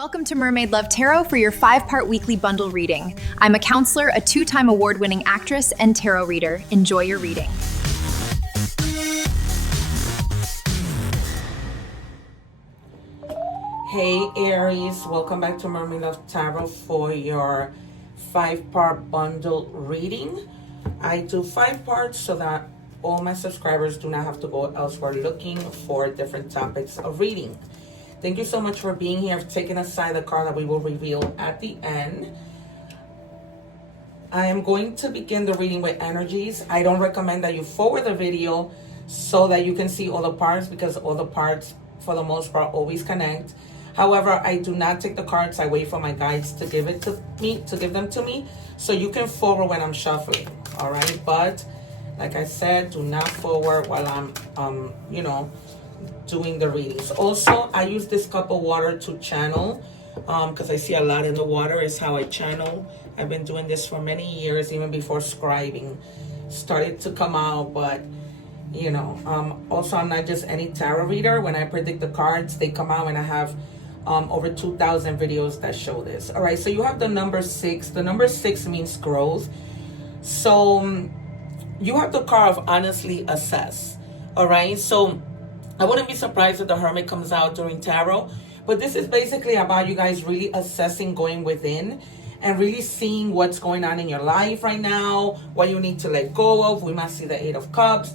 Welcome to Mermaid Love Tarot for your 5-part weekly bundle reading. I'm a counselor, a 2-time award-winning actress, and tarot reader. Enjoy your reading. Hey Aries, welcome back to Mermaid Love Tarot for your 5-part bundle reading. I do 5 parts so that all my subscribers do not have to go elsewhere looking for different topics of reading. Thank you so much for being here. I've taken aside the card that we will reveal at the end. I am going to begin the reading with energies. I don't recommend that you forward the video so that you can see all the parts, because all the parts for the most part always connect. However, I do not take the cards. I wait for my guides to give them to me, so you can forward when I'm shuffling. All right, but like I said, do not forward while I'm doing the readings. Also, I use this cup of water to channel because I see a lot in the water is how I channel. I've been doing this for many years, even before scribing started to come out. But also I'm not just any tarot reader. When I predict the cards, they come out, and I have over 2,000 videos that show this. All right, so you have the number 6. The number 6 means growth. So you have the card of honestly assess. All right, so I wouldn't be surprised if the Hermit comes out during tarot, but this is basically about you guys really assessing, going within, and really seeing what's going on in your life right now, what you need to let go of. We must see the 8 of Cups,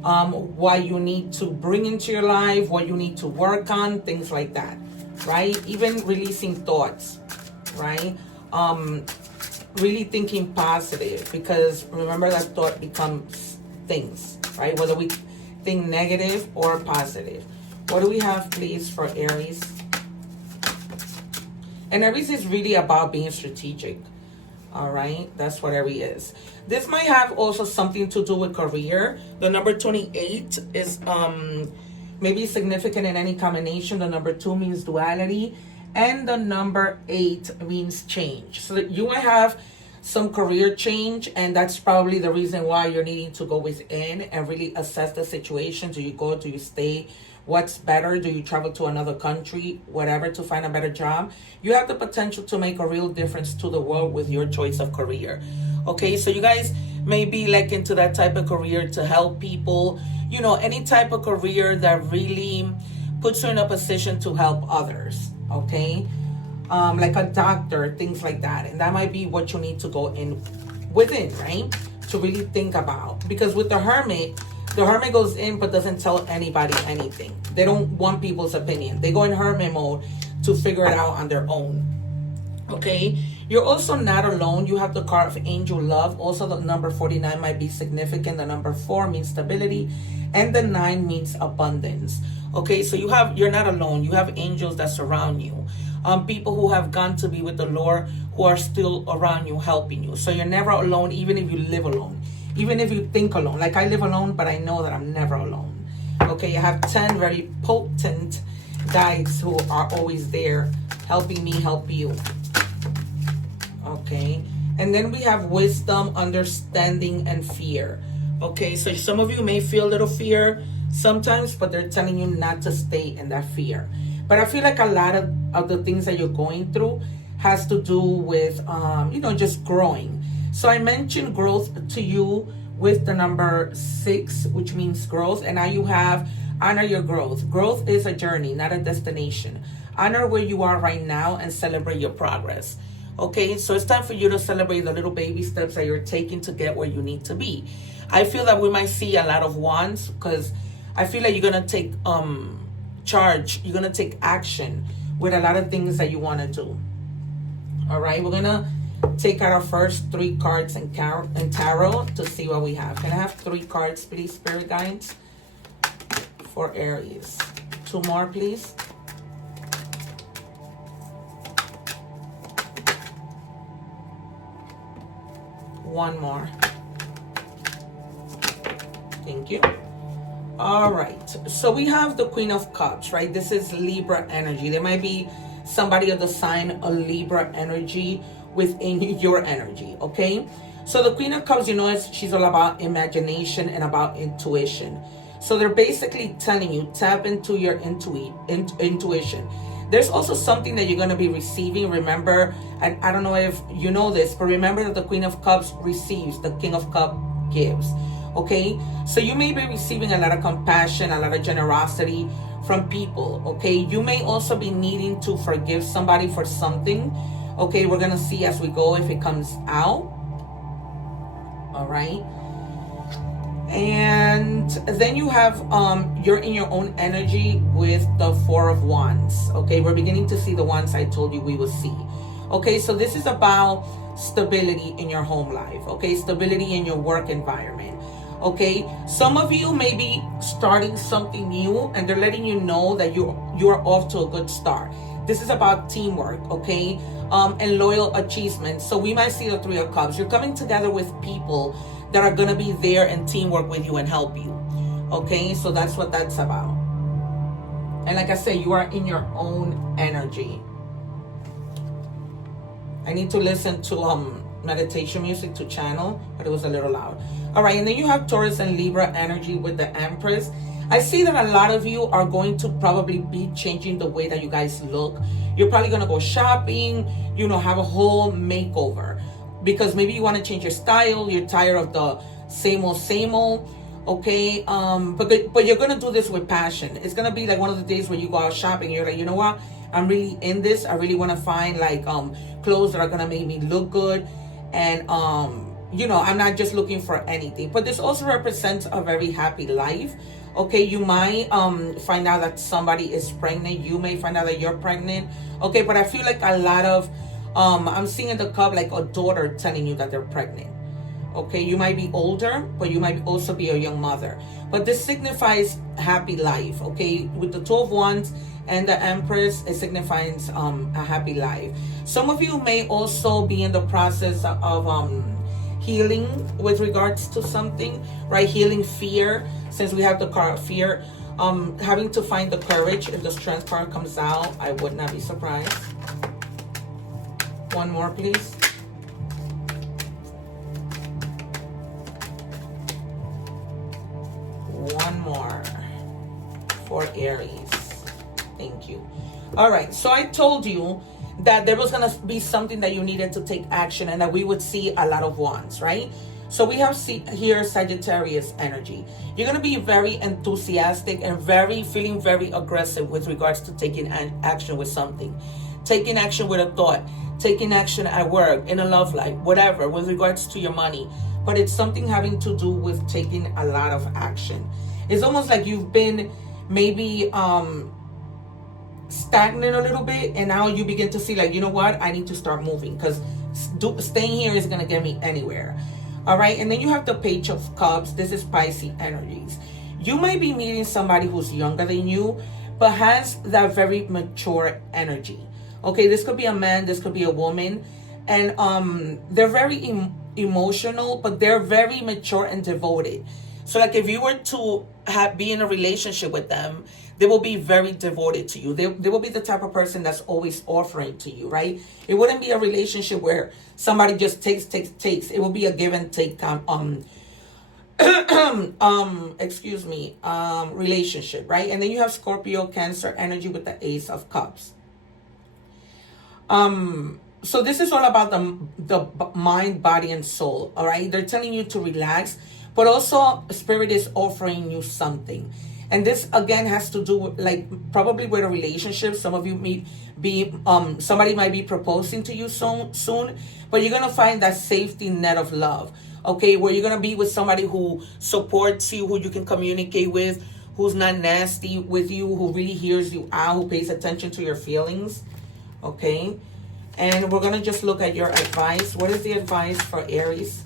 what you need to bring into your life, what you need to work on, things like that, right? Even releasing thoughts, right? Really thinking positive, because remember that thought becomes things, right? Whether we think negative or positive. What do we have, please, for Aries? And Aries is really about being strategic. All right, that's what Aries is. This might have also something to do with career. The number 28 is maybe significant in any combination. The number 2 means duality, and the number 8 means change. So that you might have some career change, and that's probably the reason why you're needing to go within and really assess the situation. Do you go? Do you stay? What's better? Do you travel to another country? Whatever, to find a better job. You have the potential to make a real difference to the world with your choice of career. Okay, so you guys may be like into that type of career to help people, any type of career that really puts you in a position to help others. Okay, like a doctor, things like that. And that might be what you need to go in within, right? To really think about. Because with the Hermit goes in but doesn't tell anybody anything. They don't want people's opinion. They go in Hermit mode to figure it out on their own. Okay, you're also not alone. You have the card of angel love. Also, the number 49 might be significant. The number 4 means stability, and the 9 means abundance. Okay, so you're not alone. You have angels that surround you. People who have gone to be with the Lord, who are still around you, helping you. So you're never alone, even if you live alone, even if you think alone. Like, I live alone, but I know that I'm never alone. Okay, you have 10 very potent guides who are always there, helping me help you. Okay, and then we have wisdom, understanding, and fear. Okay, so some of you may feel a little fear sometimes, but they're telling you not to stay in that fear. But I feel like a lot of the things that you're going through has to do with, just growing. So I mentioned growth to you with the number 6, which means growth. And now you have honor your growth. Growth is a journey, not a destination. Honor where you are right now and celebrate your progress. Okay, so it's time for you to celebrate the little baby steps that you're taking to get where you need to be. I feel that we might see a lot of wands, because I feel like you're going to take charge. You're going to take action with a lot of things that you want to do. All right, we're going to take out our first 3 cards in tarot to see what we have. Can I have 3 cards, please, spirit guides, for Aries? 2 more, please. One more. Thank you. All right, so we have the Queen of Cups, right? This is Libra energy. There might be somebody of the sign of Libra energy within your energy. Okay, so the Queen of Cups, she's all about imagination and about intuition. So they're basically telling you, tap into your intuition. There's also something that you're going to be receiving. Remember, and I don't know if you know this, but remember that the Queen of Cups receives, the King of Cups gives. Okay, so you may be receiving a lot of compassion, a lot of generosity from people. Okay, you may also be needing to forgive somebody for something. Okay, we're gonna see as we go if it comes out. All right, and then you have you're in your own energy with the Four of Wands. Okay, we're beginning to see the ones I told you we will see. Okay, so this is about stability in your home life. Okay, stability in your work environment. Okay, some of you may be starting something new and they're letting you know that you're off to a good start. This is about teamwork, okay, and loyal achievements. So we might see the Three of Cups. You're coming together with people that are going to be there and teamwork with you and help you. Okay, so that's what that's about. And like I said, you are in your own energy. I need to listen to meditation music to channel, but it was a little loud. All right, and then you have Taurus and Libra energy with the Empress. I see that a lot of you are going to probably be changing the way that you guys look. You're probably going to go shopping, you know, have a whole makeover, because maybe you want to change your style. You're tired of the same old, okay? But you're going to do this with passion. It's going to be like one of the days when you go out shopping, you're like, you know what? I'm really in this. I really want to find like clothes that are going to make me look good. And, you know, I'm not just looking for anything. But this also represents a very happy life. Okay, you might find out that somebody is pregnant. You may find out that you're pregnant. Okay, but I feel like a lot of, I'm seeing in the cup like a daughter telling you that they're pregnant. Okay, you might be older, but you might also be a young mother. But this signifies happy life. Okay, with the Two of Wands and the Empress, it signifies a happy life. Some of you may also be in the process of healing with regards to something, right? Healing fear, since we have the card fear. Having to find the courage. If the Strength card comes out, I would not be surprised. One more, please. One more for Aries. Thank you. All right, so I told you that there was going to be something that you needed to take action and that we would see a lot of wands, right? So we have here Sagittarius energy. You're going to be very enthusiastic and feeling very aggressive with regards to taking action with something. Taking action with a thought. Taking action at work, in a love life, whatever, with regards to your money. But it's something having to do with taking a lot of action. It's almost like you've been maybe stagnant a little bit, and now you begin to see like, you know what, I need to start moving, because staying here is going to get me anywhere. All right, and then you have the Page of Cups. This is Pisces energies. You might be meeting somebody who's younger than you, but has that very mature energy. Okay, this could be a man, this could be a woman, and they're very emotional, but they're very mature and devoted. So like if you were to be in a relationship with them, they will be very devoted to you. They will be the type of person that's always offering to you, right? It wouldn't be a relationship where somebody just takes. It will be a give and take relationship, right? And then you have Scorpio, Cancer energy with the Ace of Cups. So this is all about the mind, body, and soul. All right, they're telling you to relax, but also Spirit is offering you something. And this again has to do with, like, probably with a relationship. Some of you may be somebody might be proposing to you soon, but you're gonna find that safety net of love. Okay, where you're gonna be with somebody who supports you, who you can communicate with, who's not nasty with you, who really hears you out, who pays attention to your feelings. Okay, and we're gonna just look at your advice. What is the advice for Aries?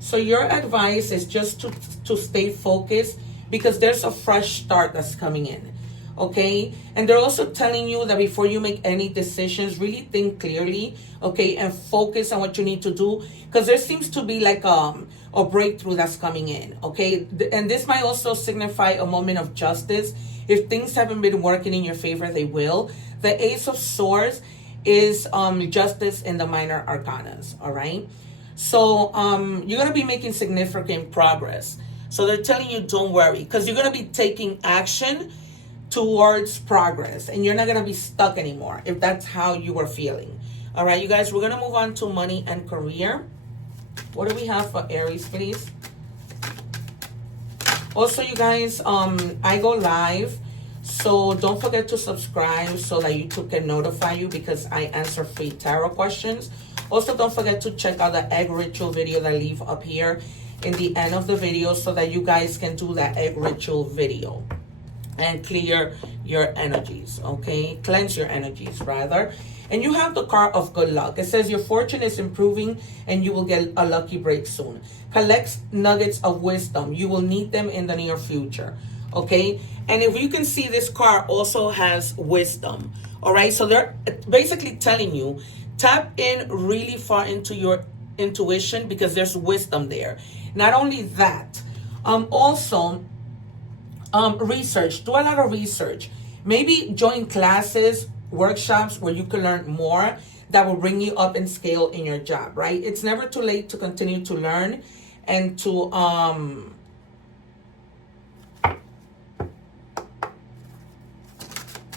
So your advice is just to stay focused, because there's a fresh start that's coming in. Okay, and they're also telling you that before you make any decisions, really think clearly, okay, and focus on what you need to do, because there seems to be like a breakthrough that's coming in. Okay, and this might also signify a moment of justice. If things haven't been working in your favor, they will. The Ace of Swords is justice in the minor arcanas, all right? So you're going to be making significant progress. So they're telling you don't worry, because you're going to be taking action towards progress, and you're not going to be stuck anymore if that's how you were feeling. All right, you guys, we're going to move on to money and career. What do we have for Aries, please? Also, you guys, I go live, so don't forget to subscribe so that YouTube can notify you, because I answer free tarot questions. Also, don't forget to check out the egg ritual video that I leave up here in the end of the video, so that you guys can do that egg ritual video and clear your energies, okay? Cleanse your energies, rather. And you have the card of good luck. It says your fortune is improving and you will get a lucky break soon. Collect nuggets of wisdom. You will need them in the near future, okay? And if you can see, this card also has wisdom, all right? So they're basically telling you, tap in really far into your intuition, because there's wisdom there. Not only that, also, research. Do a lot of research. Maybe join classes, workshops where you can learn more that will bring you up in scale in your job, right? It's never too late to continue to learn and to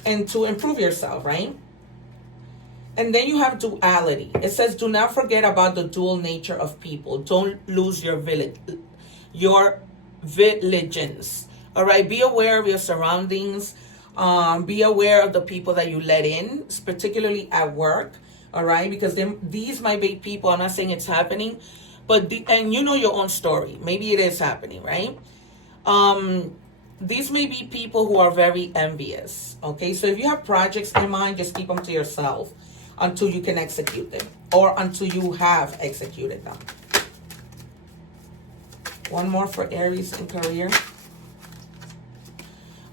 improve yourself, right? And then you have duality. It says, do not forget about the dual nature of people. Don't lose your vigilance. All right, be aware of your surroundings. Be aware of the people that you let in, particularly at work. All right, because these might be people, I'm not saying it's happening, but and you know your own story. Maybe it is happening, right? These may be people who are very envious. Okay, so if you have projects in mind, just keep them to yourself until you can execute them, or until you have executed them. One more for Aries in career.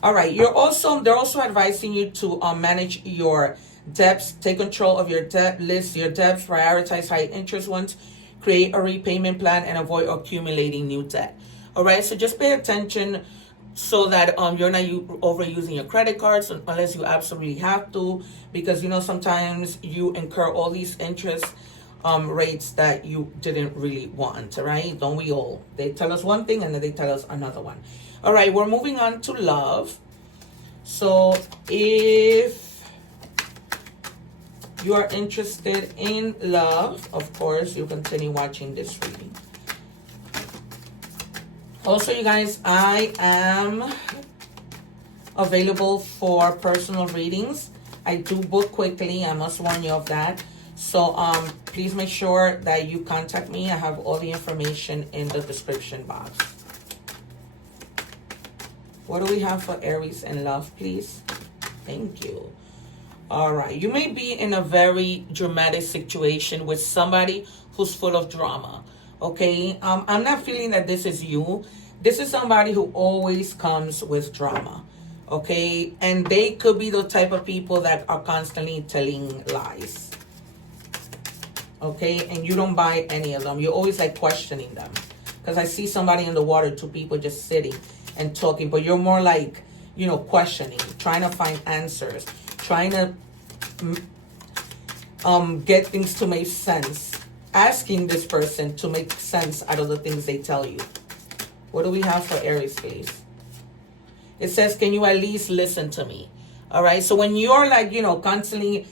All right, they're also advising you to manage your debts, take control of your debt list, your debts, prioritize high interest ones, create a repayment plan, and avoid accumulating new debt. All right, so just pay attention so that you're not overusing your credit cards unless you absolutely have to, because sometimes you incur all these interest rates that you didn't really want, right? Don't we all? They tell us one thing and then they tell us another one. All right, we're moving on to love. So if you are interested in love, of course, you continue watching this reading. Also, you guys, I am available for personal readings. I do book quickly. I must warn you of that. So please make sure that you contact me. I have all the information in the description box. What do we have for Aries and love, please? Thank you. All right. You may be in a very dramatic situation with somebody who's full of drama. Okay? I'm not feeling that this is you. This is somebody who always comes with drama. Okay? And they could be the type of people that are constantly telling lies. Okay? And you don't buy any of them. You're always like questioning them. Because I see somebody in the water, two people just sitting and talking, but you're more like, questioning, trying to find answers, trying to get things to make sense, asking this person to make sense out of the things they tell you. What do we have for Aries, please? It says, can you at least listen to me? All right, so when you're like, constantly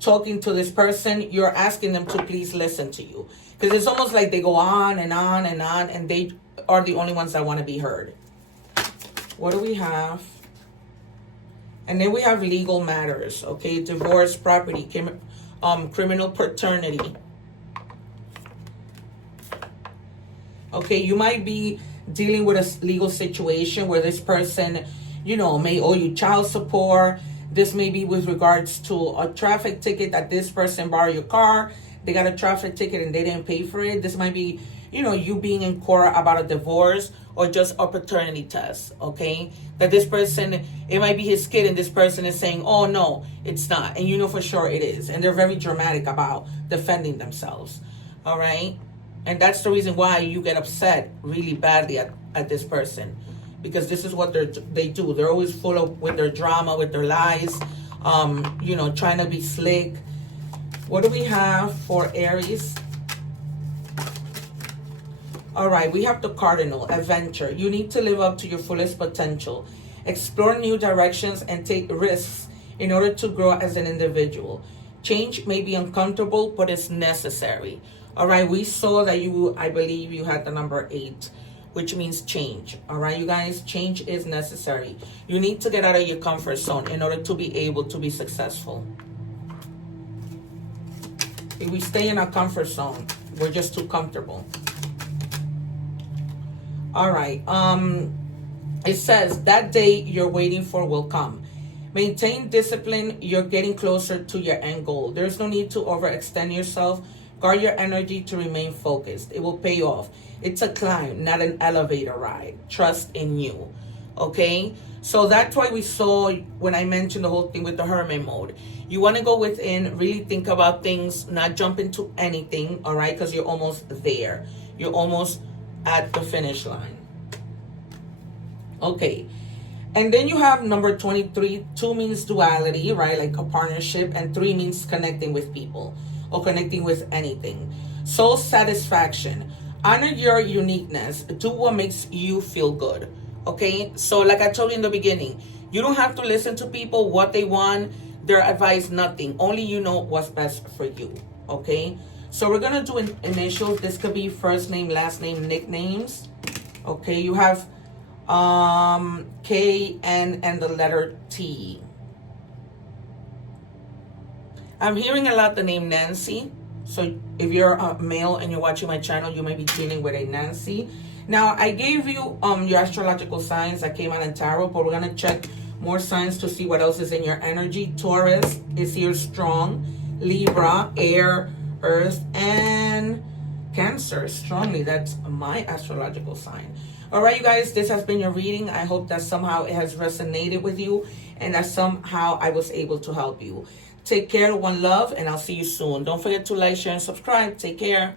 talking to this person, you're asking them to please listen to you, because it's almost like they go on and on and on, and they are the only ones that want to be heard. What do we have? And then we have legal matters, okay? Divorce, property, criminal paternity. Okay, you might be dealing with a legal situation where this person, may owe you child support. This may be with regards to a traffic ticket that this person borrowed your car. They got a traffic ticket and they didn't pay for it. This might be, you being in court about a divorce, or just a paternity test, okay? That this person, it might be his kid, and this person is saying, oh, no, it's not. And for sure it is. And they're very dramatic about defending themselves, all right? And that's the reason why you get upset really badly at this person. Because this is what they do. They're always full of with their drama, with their lies, trying to be slick. What do we have for Aries? All right, we have the cardinal, adventure. You need to live up to your fullest potential. Explore new directions and take risks in order to grow as an individual. Change may be uncomfortable, but it's necessary. All right, we saw that I believe you had the number 8, which means change. All right, you guys, change is necessary. You need to get out of your comfort zone in order to be able to be successful. If we stay in our comfort zone, we're just too comfortable. All right, it says that day you're waiting for will come. Maintain discipline. You're getting closer to your end goal. There's no need to overextend yourself. Guard your energy to remain focused. It will pay off. It's a climb, not an elevator ride. Trust in you. Okay? So that's why we saw when I mentioned the whole thing with the hermit mode. You want to go within, really think about things, not jump into anything, all right? Because you're almost there. You're almost at the finish line. Okay. And then you have number 23. 2 means duality, right? Like a partnership. And 3 means connecting with people or connecting with anything. Soul satisfaction. Honor your uniqueness. Do what makes you feel good. Okay? So like I told you in the beginning, you don't have to listen to people, what they want, their advice, nothing. Only you know what's best for you. Okay? So we're going to do initials. This could be first name, last name, nicknames. Okay? You have K, N, and the letter T. I'm hearing a lot the name Nancy. So if you're a male and you're watching my channel, you may be dealing with a Nancy. Now, I gave you your astrological signs that came out in tarot, but we're going to check more signs to see what else is in your energy. Taurus is here strong. Libra, air, earth, and Cancer strongly. That's my astrological sign. All right, you guys, this has been your reading. I hope that somehow it has resonated with you and that somehow I was able to help you. Take care, one love, and I'll see you soon. Don't forget to like, share, and subscribe. Take care.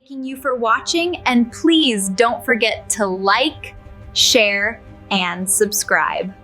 Thanking you for watching, and please don't forget to like, share, and subscribe.